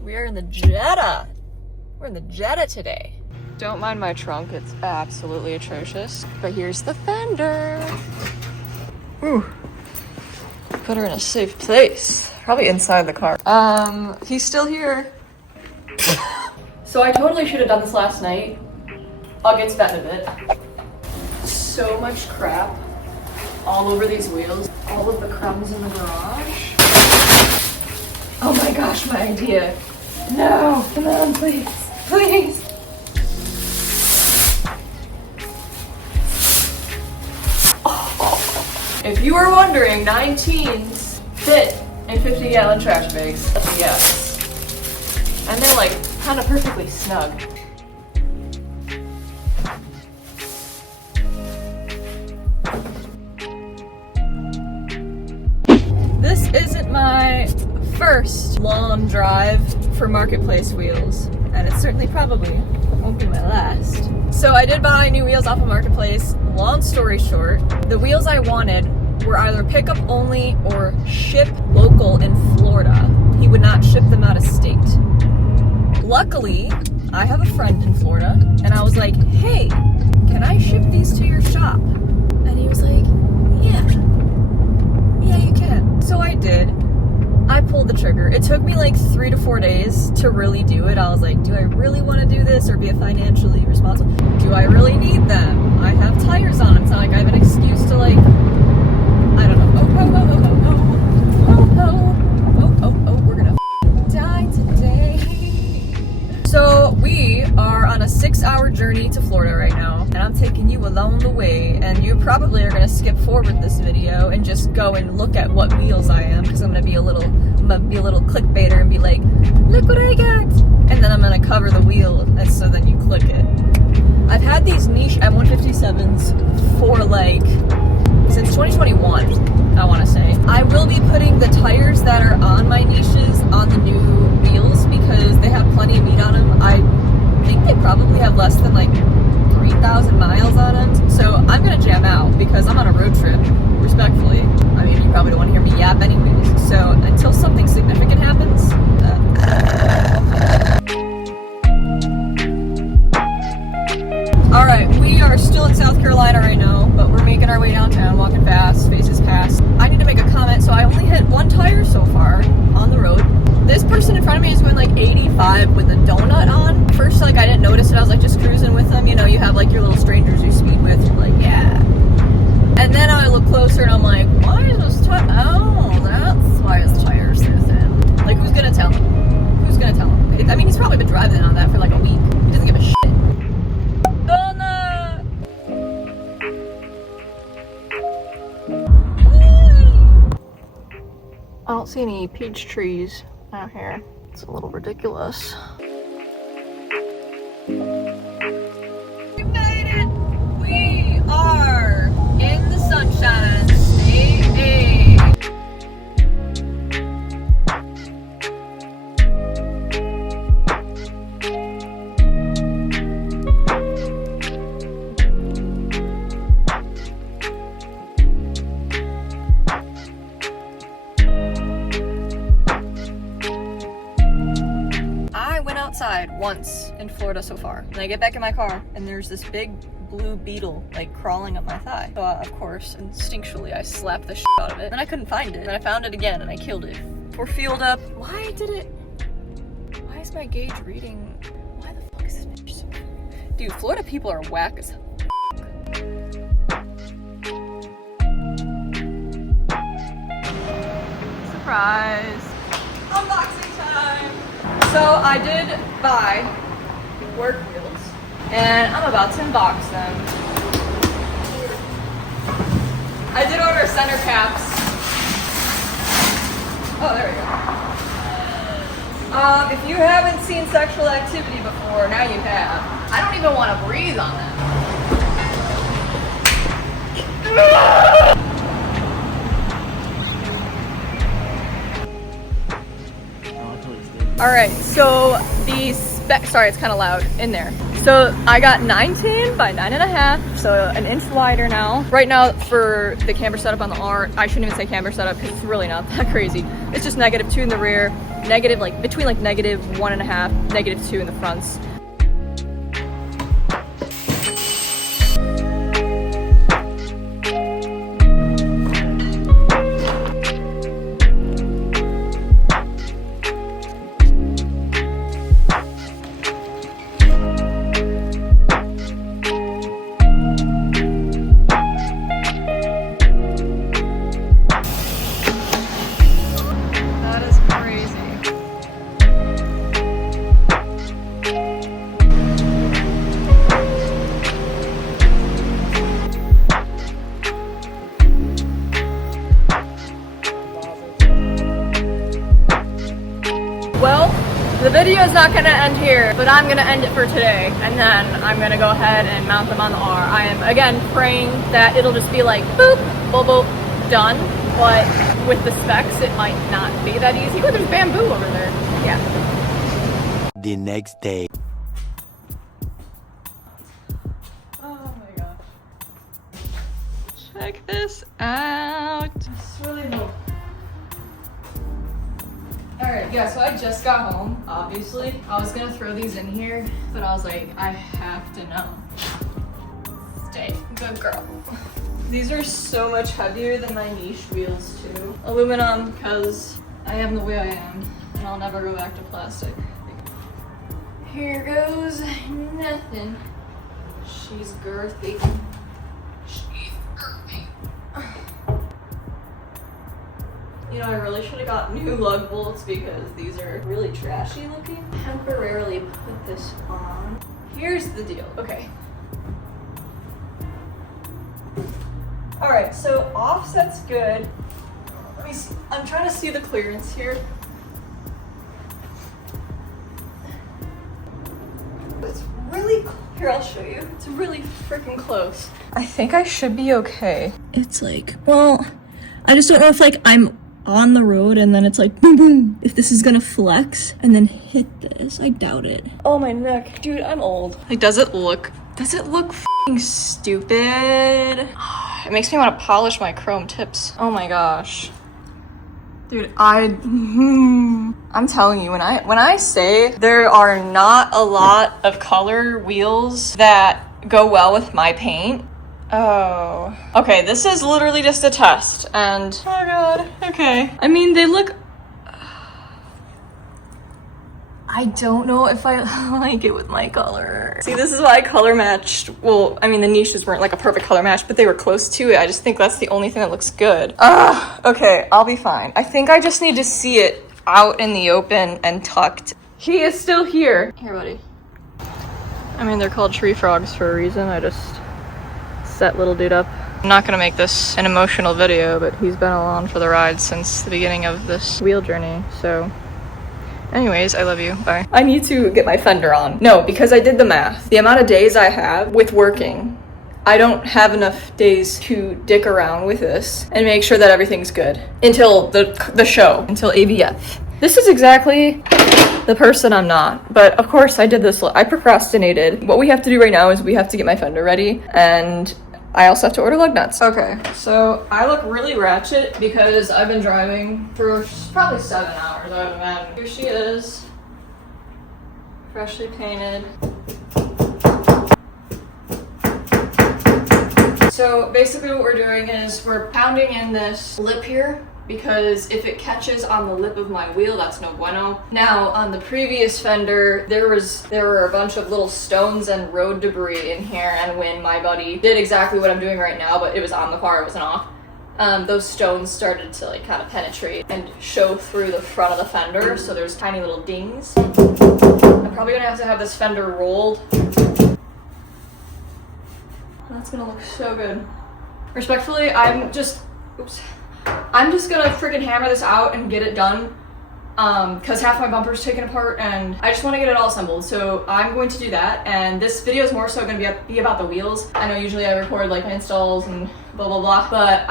We are in the Jetta. We're in the Jetta today. Don't mind my trunk, it's absolutely atrocious. But here's the Fender. Ooh. Put her in a safe place. Probably inside the car. He's still here. So I totally should have done this last night. I'll get to that in a bit. So much crap all over these wheels. All of the crumbs in the garage. Oh my gosh, my idea. No, come on, please, please. Oh. If you were wondering, 19s fit in 50-gallon trash bags. Yes. And they're like kind of perfectly snug. This isn't my first long drive for marketplace wheels, and it certainly probably won't be my last. So I did buy new wheels off of marketplace. Long story short, the wheels I wanted were either pickup only or ship local in Florida. He would not ship them out of state. Luckily, I have a friend in Florida, and I was like, hey, can I ship these to your shop? And he was like, yeah, you can. So I did. I pulled the trigger. It took me like 3 to 4 days to really do it. I was like, do I really want to do this or be financially responsible? Do I really need them? I have tires on. It's not like I have an excuse to like, I don't know. We're gonna die today. So we are on a 6-hour journey to Florida right now, and I'm taking you along the way, and you probably are gonna skip forward this video and just go and look at what wheels I am, because I'm gonna be a little clickbaiter and be like, look what I got, and then I'm gonna cover the wheel, and so then you click it. I've had these niche M157s for like since 2021, I want to say. I will be putting the tires that are on my niches on the new wheels because they have plenty of meat on them. I think they probably have less than like 3,000 miles on them. So I'm going to jam out because I'm on a road trip, respectfully. I mean, you probably don't want to hear me yap anyways. So until something significant happens, Alright, we are still in South Carolina right now, but we're making our way downtown, walking fast, faces past. I need to make a comment, so I only hit one tire so far on the road. This person in front of me is going like 85 with a donut on. First, like, I didn't notice it, I was like just cruising with them. You know, you have like your little strangers you speed with, you're like, yeah. And then I look closer and I'm like, why is this tire? Oh, that's why his tires are thin. Like, who's gonna tell him? Who's gonna tell him? I mean, he's probably been driving on that for like a week. He doesn't give a shit. I don't see any peach trees out here. It's a little ridiculous. We made it! We are in the sunshine. Hey. Once in Florida so far, and I get back in my car and there's this big blue beetle like crawling up my thigh. So of course, instinctually I slapped the shit out of it, and I couldn't find it, and I found it again and I killed it. We're fueled up. Why is my gauge reading? Why the fuck is this bitch so? Dude, Florida people are whack as surprise. Unboxing time. So I did buy work wheels, and I'm about to unbox them. I did order center caps. Rob, if you haven't seen sexual activity before, now you have. I don't even want to breathe on that. Alright, so the spec, sorry, it's kind of loud in there. So I got 910 by 9.5, so an inch wider now. Right now for the camber setup on the R, I shouldn't even say camber setup because it's really not that crazy. It's just -2 in the rear, negative like between like -1.5, -2 in the fronts. Well, the video is not gonna end here, but I'm gonna end it for today, and then I'm gonna go ahead and mount them on the R. I am, again, praying that it'll just be like, boop, boop, boop, done, but with the specs, it might not be that easy. Oh, there's bamboo over there. Yeah. The next day. Oh my gosh. Check this out. It's really cool. Alright, yeah, so I just got home, obviously. I was gonna throw these in here, but I was like, I have to know. Stay, good girl. These are so much heavier than my niche wheels too. Aluminum, because I am the way I am, and I'll never go back to plastic. Here goes nothing. She's girthy. She's girthy. You know, I really should have got new lug bolts because these are really trashy looking. Temporarily put this on. Here's the deal. Okay. All right, so offset's good. Let me see. I'm trying to see the clearance here. It's really, here, I'll show you. It's really freaking close. I think I should be okay. It's like, well, I just don't know if like I'm on the road and then it's like boom boom, if this is gonna flex and then hit this. I doubt it. Oh, my neck, dude, I'm old. Like, does it look f***ing stupid? It makes me want to polish my chrome tips. Oh my gosh, dude, I'm telling you, when I say there are not a lot of color wheels that go well with my paint. Oh, okay, this is literally just a test, and oh my god, okay. I mean, they look, I don't know if I like it with my color. See, this is why I color matched. Well, I mean, the niches weren't like a perfect color match, but they were close to it. I just think that's the only thing that looks good. Okay, I'll be fine. I think I just need to see it out in the open and tucked. He is still here. Here, buddy. I mean, they're called tree frogs for a reason. I just set little dude up. I'm not gonna make this an emotional video, but he's been along for the ride since the beginning of this wheel journey, so anyways, I love you, bye. I need to get my Fender on. No, because I did the math. The amount of days I have with working, I don't have enough days to dick around with this and make sure that everything's good until the show, until AVF. This is exactly the person I'm not, but of course I did this, I procrastinated. What we have to do right now is we have to get my Fender ready, and I also have to order lug nuts. Okay, so I look really ratchet because I've been driving for probably 7 hours, I would imagine. Here she is, freshly painted. So basically what we're doing is we're pounding in this lip here, because if it catches on the lip of my wheel, that's no bueno. Now, on the previous Fender, there were a bunch of little stones and road debris in here, and when my buddy did exactly what I'm doing right now, but it was on the car, it wasn't off, those stones started to like kind of penetrate and show through the front of the fender, so there's tiny little dings. I'm probably gonna have to have this fender rolled. That's gonna look so good. Respectfully, I'm just gonna freaking hammer this out and get it done. because half my bumper's taken apart and I just want to get it all assembled. So I'm going to do that, and this video is more so going to be about the wheels. I know usually I record like my installs and blah blah blah, but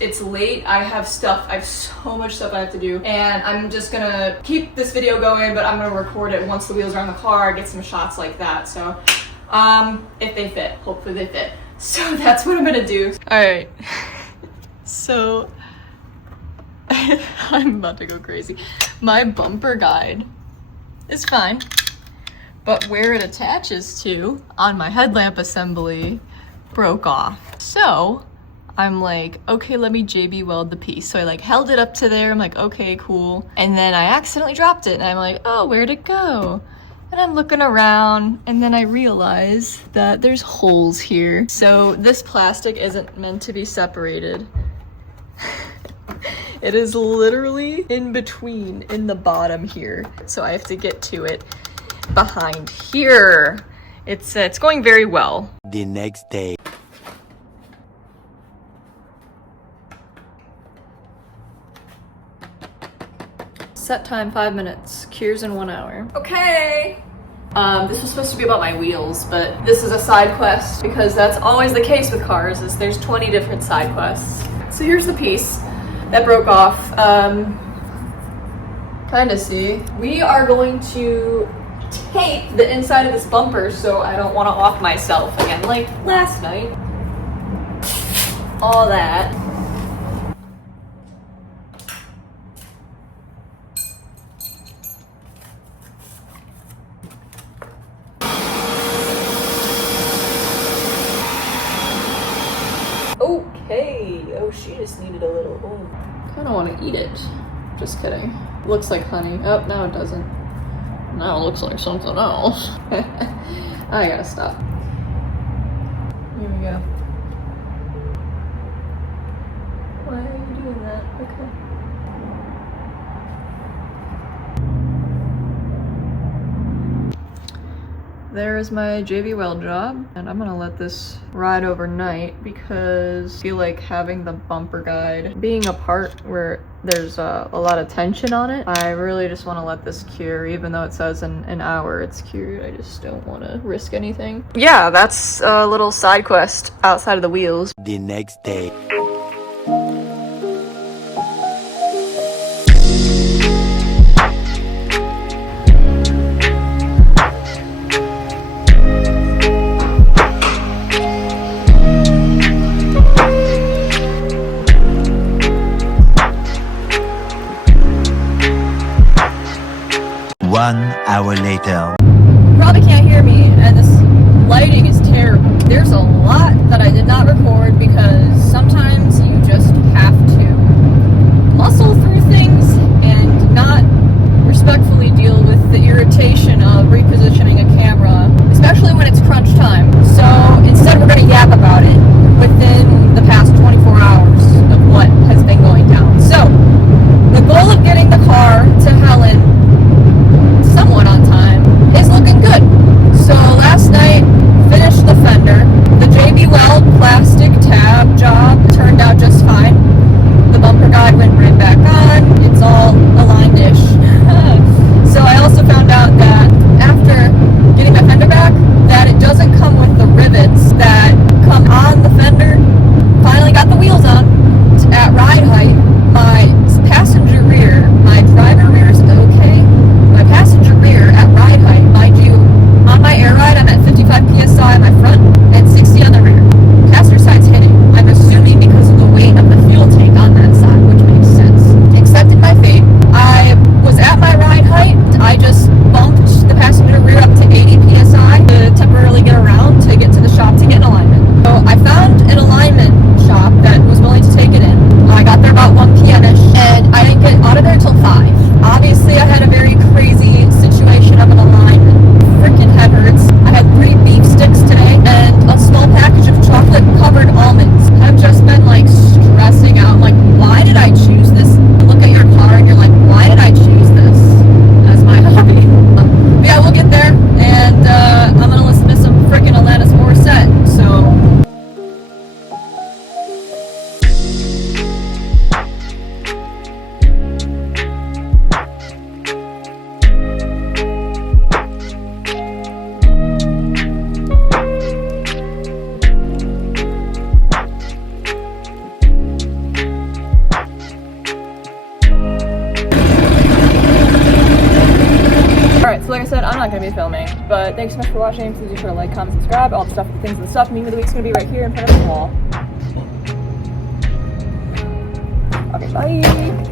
it's late. I have so much stuff I have to do, and I'm just gonna keep this video going, but I'm gonna record it once the wheels are on the car, get some shots like that. So if they fit, hopefully they fit. So that's what I'm gonna do. All right. So I'm about to go crazy. My bumper guide is fine, but where it attaches to on my headlamp assembly broke off. So I'm like, okay, let me JB weld the piece. So I like held it up to there. I'm like, okay, cool. And then I accidentally dropped it, and I'm like, oh, where'd it go? And I'm looking around, and then I realize that there's holes here. So this plastic isn't meant to be separated. It is literally in between, in the bottom here. So I have to get to it behind here. It's going very well. The next day. Set time 5 minutes, cures in 1 hour. Okay. This was supposed to be about my wheels, but this is a side quest because that's always the case with cars, is there's 20 different side quests. So here's the piece that broke off. Kinda see. We are going to tape the inside of this bumper so I don't want to off myself again, like last night. All that. Okay. Oh, she just needed a little. Oh, kind of want to eat it. Just kidding. Looks like honey. Oh, now it doesn't. Now it looks like something else. I gotta stop. Here we go. Why are you doing that? Okay. There is my JB weld job, and I'm gonna let this ride overnight because I feel like having the bumper guide being a part where there's a lot of tension on it, I really just want to let this cure. Even though it says in an hour it's cured, I just don't want to risk anything. Yeah, that's a little side quest outside of the wheels. The next day. One hour later. You probably can't hear me, and this lighting is terrible. There's a lot that I did not record because sometimes you just have to muscle through things and not respectfully deal with the irritation of repositioning a camera, especially when it's crunch time. So instead we're going to yap about it within the past 24 hours of what has been going down. So the goal of getting the car to Helen somewhat on time is looking good. So last night finished the fender. The JB Weld plastic tab job Alright, so like I said, I'm not going to be filming, but thanks so much for watching. Please be sure to like, comment, subscribe, all the stuff, the things and the stuff. Meme of the week's going to be right here in front of the wall. Okay, bye!